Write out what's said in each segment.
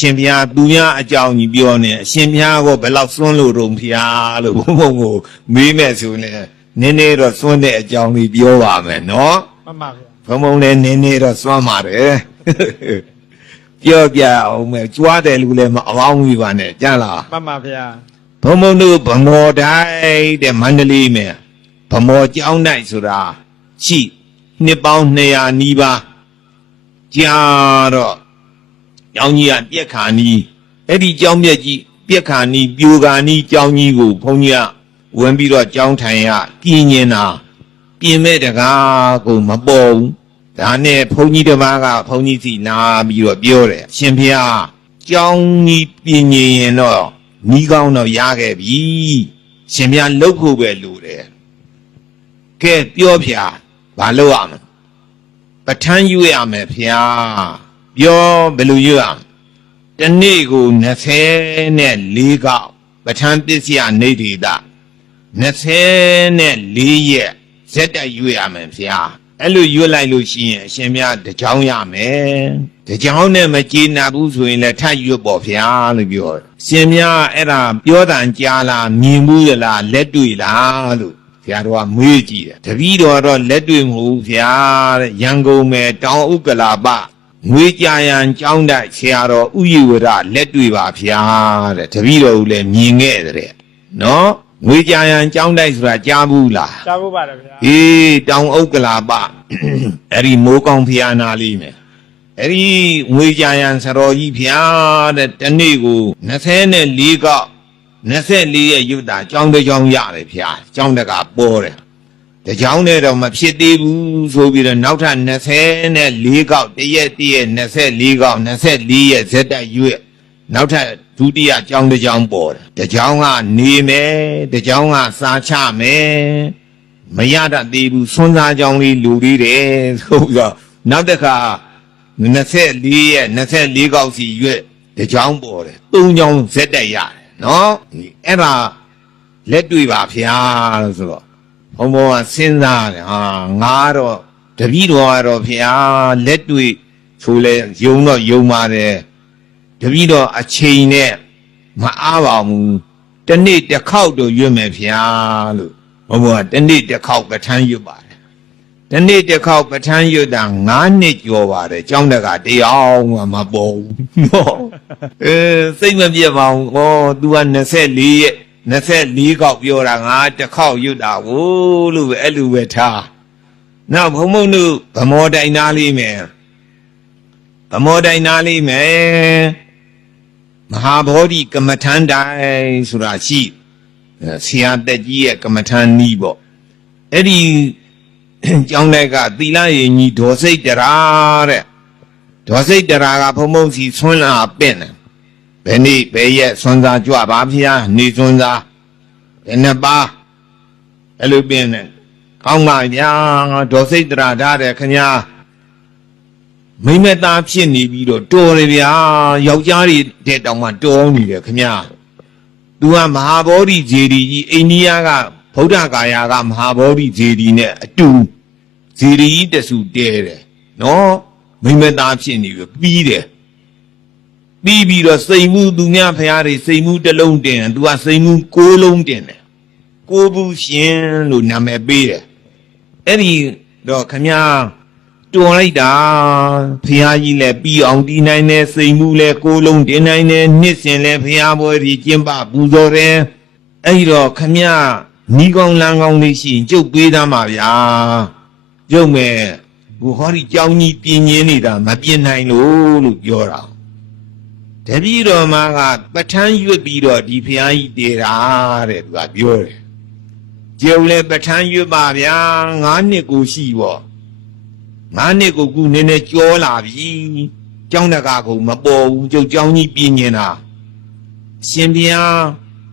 ရှင်ဘုရားသူများအကြောင်းကြီးပြောနေအရှင်ဘုရားကဘယ်လောက်စွန့်လို့တုံဖျားလို့ဘုံဘုံကိုမေးမဲ့ဆိုရင်နည်းနည်းတော့စွန့်တဲ့အကြောင်းကြီးပြောပါမယ်နော်မှန်ပါဗျာဘုံဘုံလည်းနည်းနည်းတော့စွန့်ပါတယ်ပြောပြအောင်မယ်ကြွားတယ်လူလည်းမအောင်ဘူးပါနဲ့ကြားလားမှန်ပါဗျာဘုံဘုံတို့ဗမော်တိုင်းတဲ့မန္တလေးမယ်ဗမော်ကျောင်းတိုင်းဆိုတာရှိနှစ်ပေါင်း200နီးပါးကြာတော့ကျောင်းကြီးကပြက်ခါနီးအဲ့ဒီကျောင်းပြက်ကြီးပြက်ခါနီးပြိုခါနီးကျောင်းကြီးကိုဘုန်းကြီးကဝင်ပြီးတော့ကျောင်းထိုင်ရပြင်နေတာပြင်မဲ့တကားကိုမပေါ်ဘူးဒါနဲ့ဘုန်းကြီးတစ်ပါးကဘုန်းကြီးစီနာပြီးတော့ပြောတယ်ရှင်ဖေဟာကျောင်းကြီးပြင်ရင်တော့နီးကောင်းတော့ရခဲ့ပြီရှင်ဖေလှုပ်ဖို့ပဲလိုတယ်ကဲပြောဖျားဘာလုပ်ရမလဲပဋ္ဌာန်းယူရမယ်ဖျားပြောဘယ်လိုယူရမလဲတနေ့ကို24ကောက်ပဋ္ဌာန်းပစ္စယနေဒေတာ24ရက်ဇက်တက်ယူရမယ်ဖျားအဲ့လိုယူလိုက်လို့ရှိရင်အရှင်မြတ်တကြောင်ရမယ်တကြောင်နဲ့မကျေနပ်ဘူးဆိုရင်လည်းထပ်ရွတ်ပေါ့ဖျားလို့ပြောတယ်ရှင်မြတ်အဲ့ဒါပြောတန်ကြားလားမြင်ဘူးလားလက်တွေ့လားလို့ဆရာတော်ကမေးကြည့်တယ်တပည့်တော်တော့လက်တွေ့မဟုတ်ဘူးဗျာတဲ့ရန်ကုန်မယ်တောင်ဥက္ကလာပငွေကြရန်ကျောင်းတိုက်ဆရာတော်ဥယျဝရလက်တွေ့ပါဗျာတဲ့တပည့်တော်ကလည်းမြင်ခဲ့တဲ့နော်ငွေကြရန်ကျောင်းတိုက်ဆိုတာကြားဘူးလားကြားဘူးပါတယ်ဗျာအေးတောင်ဥက္ကလာပအဲ့ဒီမိုးကောင်းဖျားနာလေးမယ်အဲ့ဒီငွေကြရန်ဆတော်ကြီးဗျာတဲ့တနေ့ကို24ကောက်24ရက်ရွတ်တာကျောင်းတစ်ကျောင်းရတယ်ဖျားကျောင်းတကပေါ်တယ်တကျောင်းနဲ့တော့မဖြစ်သေးဘူးဆိုပြီးတော့နောက်ထပ်24ကောက်တရက်24ကောက်24ရက်ဇက်တက်ရွတ်နောက်ထပ်ဒုတိယကျောင်းတစ်ကျောင်းပေါ်တယ်တကျောင်းကနေမယ်တကျောင်းကစားချမယ်မရတတ်သေးဘူးစွန်းစားကျောင်းလေးလူလေးတယ်ဆိုပြီးတော့နောက်တစ်ခါ24ရက်24ကောက်စီရွတ်တကျောင်းပေါ်တယ်3ကျောင်းဇက်တက်ရတယ်နော်အဲ့ဒါလက်တွေ့ပါဖျားလို့ဆိုတော့ဘုံဘုံကစဉ်းစားတယ်ဟာငါတော့တပည့်တော်ကတော့ဖျားလက်တွေ့ဆိုလဲယုံတော့ယုံပါတယ်တပည့်တော်အချိန်နဲ့မအားပါဘူးတနေ့တစ်ခေါက်တော့ရွတ်မယ်ဖျားလို့ဘုံဘုံကတနေ့တစ်ခေါက်ပဋ္ဌာန်းရွတ်ပါတယ်တနေ့တစ်ခေါက်ပဋ္ဌာန်းရွတ်တာ9နှစ်ကျော်ပါတယ်ကျောင်းတကတရားမှမပေါ်ဘူးနော်စိတ်မပြတ်ပါဘူးဩ तू က24ရက်24ခေါက်ပြောတာငါတစ်ခေါက်ရွတ်တာကိုလို့ပဲအဲ့လိုပဲထားနောက်ဘုံဘုံတို့ဗမောတိုင်သားလေးမယ်ဗမောတိုင်သားလေးမယ်မဟာဗောဓိကမ္မထန်တိုင်ဆိုတာရှိဆရာတက်ကြီးရဲ့ကမ္မထန်နီးပေါ့အဲ့ဒီကျောင်းတိုက်ကသီလရင်ကြီးဒေါ်စိတ်တရာတဲ့ဒေါ်စိတ်တရာကဘုံဘုံစီဆွမ်းလာပင့်တယ်ဘယ်နေ့ဘယ်ရက်ဆွမ်းစားကြွပါဖျားနေဆွမ်းစားဘယ်နှပါအဲ့လိုပင့်တယ်ကောင်းပါဗျာဒေါ်စိတ်တရာထားတယ်ခင်ဗျာမိမသားဖြစ်နေပြီးတော့တော်တယ်ဗျာယောက်ျားတွေတဲ့တောင်မှတော်နေတယ်ခင်ဗျာသူကမဟာဗောဓိဇေဒီကြီးအိန္ဒိယကဗုဒ္ဓဂါယာကမဟာဗောဓိဇေဒီနဲ့အတူဇေဒီကြီးတဆူတဲတယ်နော်မိမသားဖြစ်နေပြီးတယ်ပြီးပြီးတော့စိန်မှုသူများဖျားတွေစိန်မှုတစ်လုံးတင်သူကစိန်မှု6လုံးတင်တယ်6ဘူးရှင်လို့နာမည်ပေးတယ်အဲ့ဒီတော့ခမညာတော်လိုက်တာဖျားကြီးလည်းပြီးအောင်တီးနိုင်တယ်စိန်မှုလည်း6လုံးတင်နိုင်တယ်နှစ်စဉ်လည်းဖျားပွဲကြီးကျင်းပပူဇော်တယ်အဲ့တော့ခမညာနီးကောင်းလမ်းကောင်းလေးရှိရင်ကျုပ်ပေးသားမှာဗျာကျုပ်မဲ့ဟိုဟောဒီကြောင်းကြီးပြင်းရင်းနေတာမပြင်းနိုင်လို့ပြောတာတပည့်တော်မကပဋ္ဌာန်းရွတ်ပြီးတော့ဒီဖျားကြီးတည်တာတဲ့သူကပြောတယ်ကျုပ်လည်းပဋ္ဌာန်းရွတ်ပါဗျာ9နှစ်ကိုရှိပေါ့9နှစ်ကိုခုနည်းနည်းကြောလာပြီကျောင်းတကာကိုမပေါ်ဘူးကျုပ်ကျောင်းကြီးပြင်းနေတာရှင်ဗျာ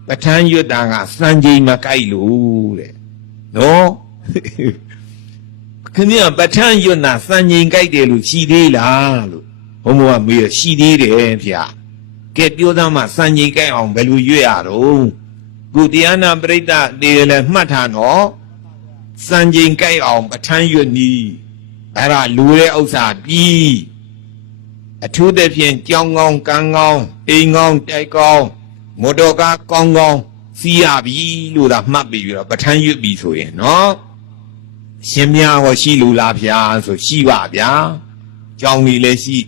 ပဋ္ဌာန်းရွတ်တာကစံချိန်မကိုက်လို့တဲ့နော်ခင်ဗျာပဋ္ဌာန်းရွတ်တာစံချိန်ကိုက်တယ်လို့ရှိသေးလားလို့ဘုံဘုံကမေးရရှိသေးတယ်ဗျာကဲပြောသားမှစံချိန်ကိုက်အောင်ဘယ်လိုရွတ်ရတော့ခုတရားနာပရိသတ်တွေလည်းမှတ်ထားနော်စံချိန်ကိုက်အောင်ပဋ္ဌာန်းရွတ်နီးအဲ့ဒါလူတဲ့ဥစ္စာပြီး အထူးသဖြင့်ကြောင်းကောင်းကန်းကောင်းအိမ်ကောင်းတိုက်ကောင်းမော်တော်ကားကောင်းကောင်းစီးရပြီလို့သာမှတ်ပြီးတော့ပဋ္ဌာန်းရွတ်ပြီဆိုရင်နော်ရှင်များဟောရှိလူလားဗျာဆိုရှိပါဗျာကြောင်းကြီးလည်းရှိ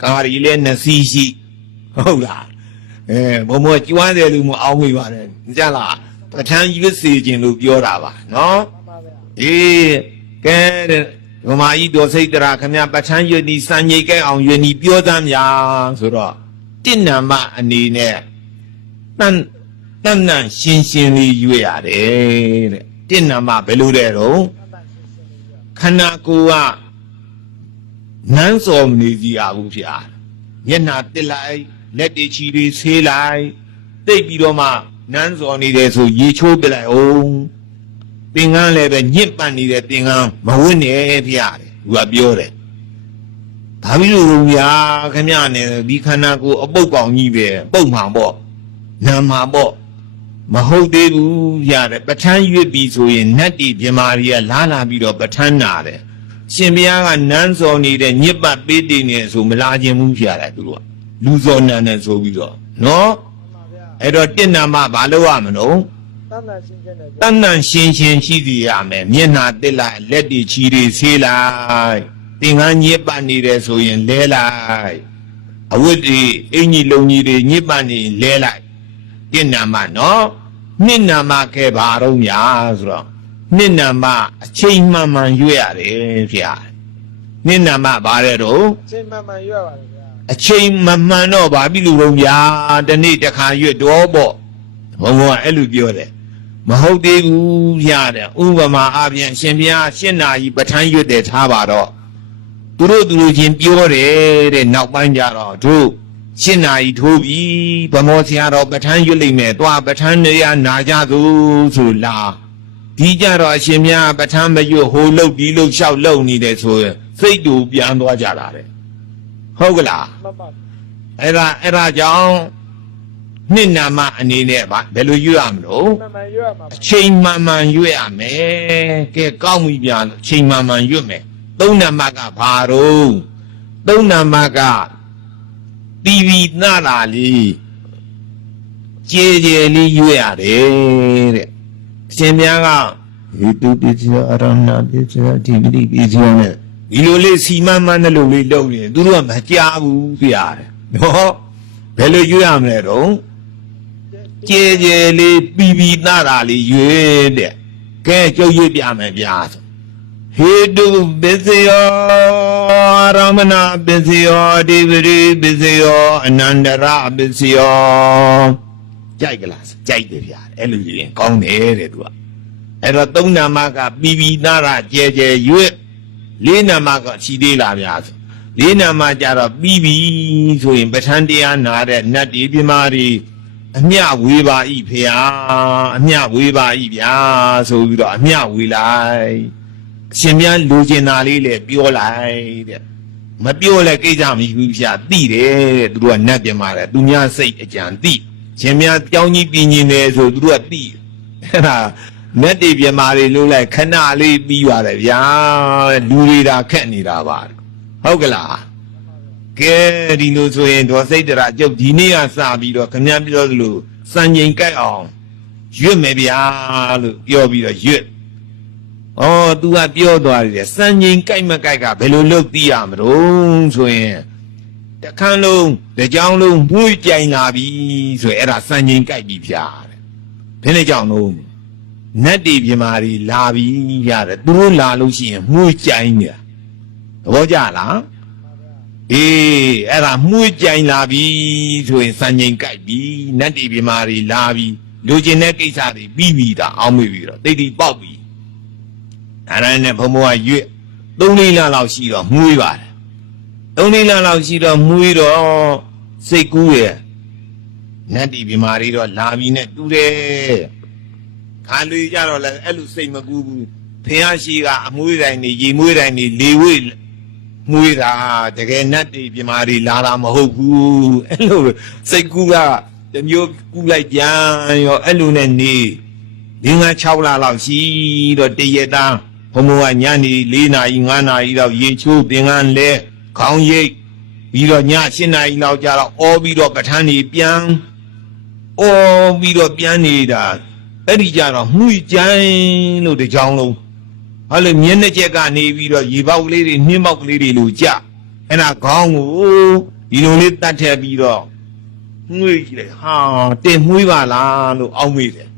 ကားကြီးလည်းနှစ်စီးရှိဟုတ်လားဘုံမောကျွမ်းတယ်လူမအောင်မိပါတယ်ကြားလားပဋ္ဌာန်းရွတ်စေခြင်းလို့ပြောတာပါနော်အေးကဲဗမာကြီးတော်စိတ်တရာခမပဋ္ဌာန်းရွတ်ဒီစံញိတ်ကဲအောင်ရွတ်ဒီပြောသမ်းများဆိုတော့တဏ္ဏမအနေနဲ့တန်ရှင်းရှင်းလေးရွတ်ရတယ်တဲ့တဏ္ဏမဘယ်လိုတဲ့တော့ခန္ဓာကိုယ်ကနန်းစော်မနေစီရဘူးဗျာမျက်နှာတစ်လိုက်လက်တွေချီတွေဆေးလိုက်တိတ်ပြီးတော့မှနန်းစော်နေတယ်ဆိုရေချိုးပြလိုက်အောင်သင်္ကန်းလည်းပဲညစ်ပတ်နေတဲ့သင်္ကန်းမဝတ်နဲ့ဗျာတဲ့သူကပြောတယ်ဒါပြီးလို့ဗျာခင်ဗျနဲ့ဒီခန္ဓာကိုယ်အပုတ်ကောင်ကြီးပဲပုတ်မှန်ပေါ့နာမှာပေါ့မဟုတ်သေးဘူးဗျာတဲ့ပဋ္ဌာန်းရွတ်ပြီးဆိုရင်နတ်တီပြမာရီကလာပြီးတော့ပဋ္ဌာန်းနာတယ်ရှင်ဘုရားကနန်းစော်နေတဲ့ညစ်ပတ်ပေးတည်နေဆိုမလာခြင်းဘူးဗျာတဲ့သူတို့ကလူစော်နန်းနဲ့ဆိုပြီးတော့နော်အဲ့တော့တဏ္ဏမဘာလို့ရမလို့တဏ္ဏရှင်းရှိစီရမယ်မျက်နှာတစ်လိုက်လက်တွေချီတွေဆေးလိုက်သင်္ကန်းညစ်ပတ်နေတယ်ဆိုရင်လဲလိုက်အဝတ်တွေအင်ကြီးလုံကြီးတွေညစ်ပတ်နေလဲလိုက်တဏ္ဏမနော်နှစ်နာမခဲဘာတော့များဆိုတော့နှစ်နာမအချိန်မှန်မှန်ရွတ်ရတယ်ဗျာနှစ်နာမဘာလဲတော့အချိန်မှန်မှန်ရွတ်ပါတယ်ဗျာအချိန်မှန်တော့ဘာဖြစ်လို့တော့ဗျာဒီနေ့တစ်ခါရွတ်တော့ပေါ့ဘုံကအဲ့လိုပြောတယ်မဟုတ်သေးဘူးဗျာတဲ့ဥပမာအပြင်ရှင်ဘုရားရှင်းနာကြီးပဋ္ဌာန်းရွတ်တယ်ထားပါတော့သူတို့ချင်းပြောတယ်တဲ့နောက်ပိုင်းကျတော့တို့ရှင်းနာကြီးထိုးပြီဗမောဆရာတော်ပဋ္ဌာန်းရွတ်လိမ့်မယ်သွားပဋ္ဌာန်းနေရနာကြသူဆိုလားဒီကြတော့အရှင်မြတ်ပဋ္ဌာန်းမရွတ်ဟိုလုတ်ဒီလုတ်လျှောက်လုတ်နေတယ်ဆိုရင်စိတ်တူပြန်သွားကြတာတဲ့ဟုတ်ကလားမှန်ပါအဲ့ဒါကြောင့်နှစ်နာမအနေနဲ့ဗာဘယ်လိုရွတ်ရမလို့မှန်မှန်ရွတ်ရမှာအချိန်မှန်ရွတ်ရမယ်ကဲကောင်းပြီပြန်အချိန်မှန်ရွတ်မယ်သုံးနာမကဘာတော့သုံးနာမကတီဗီနာလာလေးကျေလေးရွတ်ရတယ်တဲ့အရှင်များကဟိတုပိစ္ဆာအရဟဏပိစ္ဆာဒီပတိပိစ္ဆာနဲ့ဒီလိုလေးစီမံမှန်းတဲ့လိုလေးလုပ်နေသူတို့ကမကြားဘူးပြရတယ်နော်ဘယ်လိုရွတ်ရမလဲတော့ကျေလေးပြီးနာလာလေးရွတ်တဲ့ကဲကြုတ်ရွတ်ပြမယ်ဗျာဟိတုပစ္စယောရမဏပစ္စယောဒီပရိပစ္စယောအနန္တရပစ္စယောကြိုက်ကလားကြိုက်တယ်ဗျာအဲ့လိုရင်ကောင်းတယ်တဲ့သူကအဲ့တော့သုံးနာမကပြီးနာရကျဲရွတ်လေးနာမကချီသေးလားဗျာဆိုလေးနာမကြတော့ပြီးဆိုရင်ပဋ္ဌာန်းတရားနာတဲ့နတ်ဒီပြမာတွေအမျှဝေပါဤဖေဟာအမျှဝေပါဤဗျာဆိုပြီးတော့အမျှဝေလိုက်ရှင်များလူကျင်တာလေးလေပြောလိုက်တဲ့မပြောလဲကိစ္စမရှိဘူးဗျာသိတယ်တဲ့သူတို့ကနတ်ပြမာတယ်သူများစိတ်အကြံသိရှင်များကြောင်းကြီးပြင်းနေတယ်ဆိုသူတို့ကသိအဲ့ဒါနတ်တွေပြမာတွေလို့လိုက်ခဏလေးပြီးပါတယ်ဗျာလူတွေဒါခက်နေတာပါဟုတ်ကလားကဲဒီလိုဆိုရင်ဒေါ်စိတ်တရာကျုပ်ဒီနေ့ကစပြီးတော့ခင်ဗျားပြောသလိုစံချိန်ကြိုက်အောင်ရွတ်မယ်ဗျာလို့ပြောပြီးတော့ရွတ်ဩ तू ကပြောသွားတယ်စံချိန်ကြိုက်မကြိုက်ကဘယ်လိုလုပ်သိရမလို့ဆိုရင်တခန်းလုံးတကြောင်လုံးမှုကြိုင်လာပြီဆိုရင်အဲ့ဒါစံချိန်ကြိုက်ပြီဗျာတဲ့ဘယ်နဲ့ကြောင်လို့နတ်တီပြမာတွေလာပြီရတယ်သူတို့လာလို့ရှိရင်မှုကြိုင်နေတာသဘောကျလားအေးအဲ့ဒါမှုကြိုင်လာပြီဆိုရင်စံချိန်ကြိုက်ပြီနတ်တီပြမာတွေလာပြီလူကျင်တဲ့ကိစ္စတွေပြီးပြီဒါအောင်းမိပြီတော့တိတ်တိပေါက်ပြီအဲ့ဒါနဲ့ဘုံဘဝရွတ်3-4 လလောက်ရှိတော့မှုေးပါတယ်3-4 လလောက်ရှိတော့မှုေးတော့စိတ်ကူးရဲ့နတ်တီပြမာတွေတော့လာပြီနဲ့တူတယ်ခါလူကြတော့လည်းအဲ့လိုစိတ်မကူးဘူးဖះရှိကအမွှေးတိုင်းနေရေမွေးတိုင်းနေလေဝေးမွေးတာတကယ်နတ်တွေပြမာတွေလာတာမဟုတ်ဘူးအဲ့လိုစိတ်ကူးကတမျိုးကူးလိုက်ပြန်ရောအဲ့လိုနဲ့နေ5-6 လလောက်ရှိတော့တရက်သားဘုံဘုံကညနေ4 နာရီ5 နာရီလောက်ရေချိုးသင်္ကန်းလဲခေါင်းရိပ် ပြီးတော့ည7 နာရီလောက်ကြာတော့အော်ပြီးတော့ပဋ္ဌာန်းကြီးပြန်အော်ပြီးတော့ပြန်နေတာအဲ့ဒီကြတော့မှုကြိုင်းလို့တကြောင်လုံးဟာလေမျက်နှာချက်ကနေပြီးတော့ရေပေါက်ကလေးတွေနှင်းပေါက်ကလေးတွေလို့ကြအဲ့ဒါခေါင်းကိုဒီလိုလေးတတ်ထည့်ပြီးတော့ငွေကြည့်လိုက်ဟာတင်မွေးပါလားလို့အောက်မေးတယ်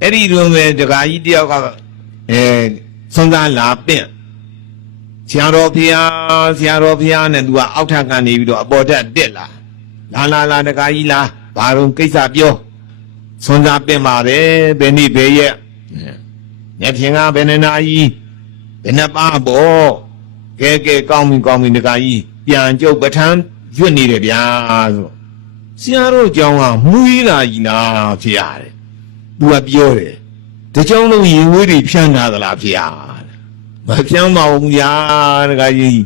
အဲ့ဒီလိုပဲဒကာကြီးတယောက်ကစွန်သားလာပင့်ဆရာတော်ဖျားနဲ့သူကအောက်ထပ်ကနေပြီးတော့အပေါ်တက်တက်လာဒကာကြီးလားဘာလို့ကိစ္စပြောစွန်သားပင့်ပါတယ်ဘယ်နေ့ဘယ်ရက်ညဖြင်ကဘယ်နှစ်နာရီဘယ်နှပါပေါ့ကဲကောင်းပြီဒကာကြီးပြန်ကြုတ်ပဋ္ဌာန်းရွတ်နေတယ်ဗျာဆိုဆရာတော်ကြောင့်ကမှုရလာကြီးလားဖျားတယ်သူကပြောတယ်တကြောင်လုံးရင်ဝေးတွေဖြန်းလာသလားဖျားမဖြန်းပါဘူးဗျာဒကာကြီး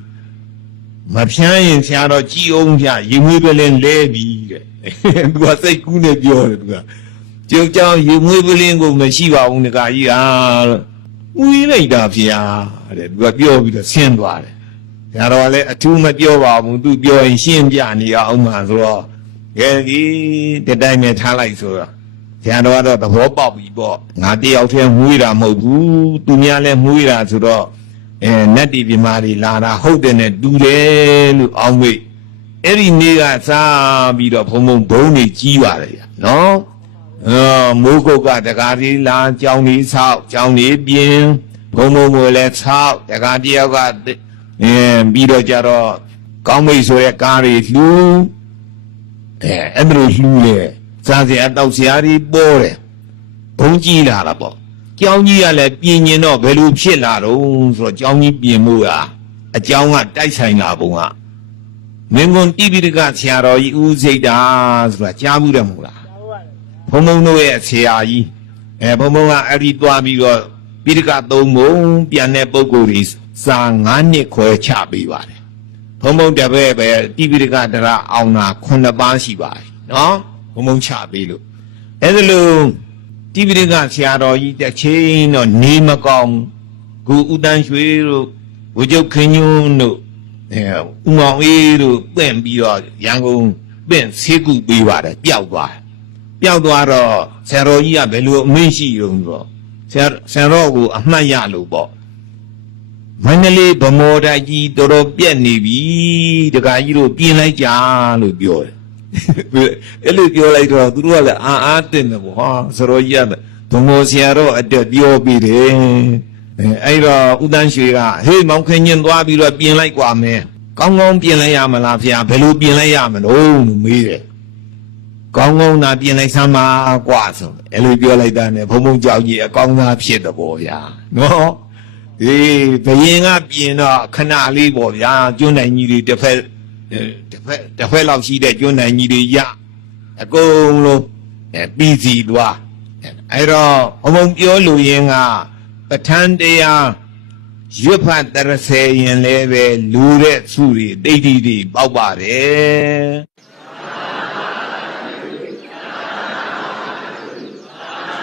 မဖြန်းရင်ဆရာတော်ကြည်အောင်ဗျာရင်ဝေးပဲလဲပြီတဲ့သူကစိတ်ကူးနဲ့ပြောတယ်သူကကျုပ်ကြောင့်ရင်ဝေးပလင်းကိုမရှိပါဘူးဒကာကြီးဟာဥရင်းလိုက်တာဖျားတဲ့သူကပြောပြီးတော့ဆင်းသွားတယ်ဆရာတော်ကလည်းအထူးမပြောပါဘူးသူပြောရင်ရှင်းပြနေအောင်မှဆိုတော့ကဲဒီတတိုင်းနဲ့ထားလိုက်ဆိုတော့ဆရာတော်ကတော့သဘောပေါက်ပြီပေါ့ငါတယောက်တည်းမွေးတာမဟုတ်ဘူးသူများလည်းမွေးတာဆိုတော့နတ်တီပြမာတွေလာတာဟုတ်တယ်နဲ့တူတယ်လို့အောင်းမိတ်အဲ့ဒီနေ့ကစားပြီးတော့ဘုံဘုံတွေကြီးပါတယ်ဗျာနော်မိုးကုတ်ကတကားကြီးလာကြောင်းကြီးဆောက်ကြောင်းကြီးပြင်းဘုံကိုလည်းဆောက်တကားတယောက်ကပြီးတော့ကြတော့ကောင်းမိတ်ဆိုတဲ့ကားတွေလှူအဲ့လိုလှူလေစားစရာတောက်စရာတွေပေါ်တယ်ဘုံကြီးလာတာပေါ့ကျောင်းကြီးကလည်းပြင်ရင်တော့ဘယ်လိုဖြစ်လာတော့ဆိုတော့ကျောင်းကြီးပြင်မှုကအကျောင်းကတိုက်ဆိုင်လာပုံကမင်းကွန်တိပိဋကဆရာတော်ကြီးဦးစိတ်တာဆိုတာကြားမှုတယ်မဟုတ်လားဘုံတို့ရဲ့ဆရာကြီးဘုံကအဲ့ဒီသွားပြီးတော့ပိဋက3ပုံပြန်တဲ့ပုဂ္ဂိုလ်တွေစာ9နှစ်ခွဲချပေးပါတယ်ဘုံတပည့်ပဲတိပိဋကတရအောင်တာ9ပါးရှိပါတယ်နော်ဘုံချပေးလို့အဲ့ဒါလို့တိပိဋကဆရာတော်ကြီးတစ်ချိန်တော့နေမကောင်းကိုဦးတန်းရွှေတို့ဝိကျုပ်ခင်ညွန်းတို့ဦးမောင်အေးတို့ပင့်ပြီးတော့ရန်ကုန်ပင့်ဆေးကုပေးပါတယ်ပျောက်သွားတော့ဆရာတော်ကြီးကဘယ်လိုအမိန့်ရှိတုံးဆိုတော့ဆရာတော်ကိုအမှတ်ရလို့ပေါ့မန္တလေးဗမော်တိုက်ကြီးတော်တော်ပြက်နေပြီတခါကြီးတို့ပြင်လိုက်ကြလို့ပြောတယ်အဲ့လိုပြောလိုက်တော့သူတို့ကလည်းအားတင်တယ်ပေါ့ဟာဆရာကြီးကဗမော်ဆရာတော်အတွက်ပြောပြီးတယ်အဲ့တော့ဦးတန်းရွှေကဟေးမောင်ခင်ညင်သွားပြီးတော့ပြင်လိုက်กว่าမယ်ကောင်းကောင်းပြင်လိုက်ရမလားဖေဘယ်လိုပြင်လိုက်ရမလို့လို့မေးတယ်ကောင်းကောင်းသာပြင်လိုက်စမ်းပါกว่าဆိုအဲ့လိုပြောလိုက်တာနဲ့ဘုံကြောက်ကြီးအကောင်းသားဖြစ်တယ်ပေါ့ဗျာနော်ဘယင်ကပြင်တော့ခဏလေးပေါ့ဗျာကျွန်းနိုင်ကြီးတွေတစ်ဖက်လောက်ရှိတဲ့ကျွန်းနိုင်ကြီးတွေရအကုန်လုံးပြီးစီသွားအဲ့တော့ဘုံပြောလို့ရင်ကပဋ္ဌာန်းတရားရွတ်ဖတ်တရစေရင်လည်းပဲလူတဲ့စုတွေတိတ်တိပေါက်ပါတယ်